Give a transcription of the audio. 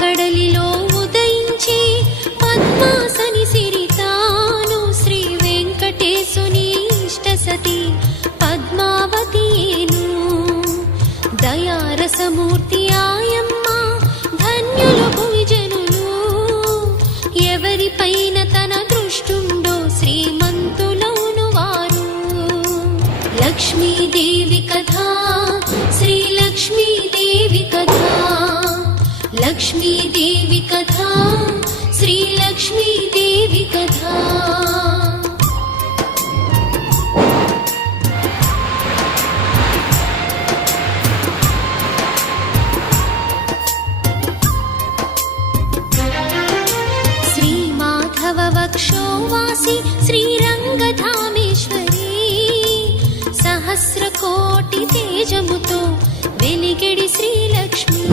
కడలిలో ఉదయించి పద్మాసని సిరితాను శ్రీ వెంకటేశుని ఇష్టసతి పద్మావతియేను. దయారసమూర్తి ఆయమ్మ ధన్యులు భువిజనులు, ఎవరిపైన తన దృష్టుండో శ్రీమంతులౌను వారు. లక్ష్మీదేవి కథా శ్రీ లక్ష్మీదేవి కథా, లక్ష్మీదేవి కథా శ్రీ లక్ష్మీదేవి కథా. శ్రీ మాధవ వక్షోవాసి శ్రీరంగధామేశ్వరి, సహస్రకోటి తేజముతో వెలిగడి శ్రీలక్ష్మి.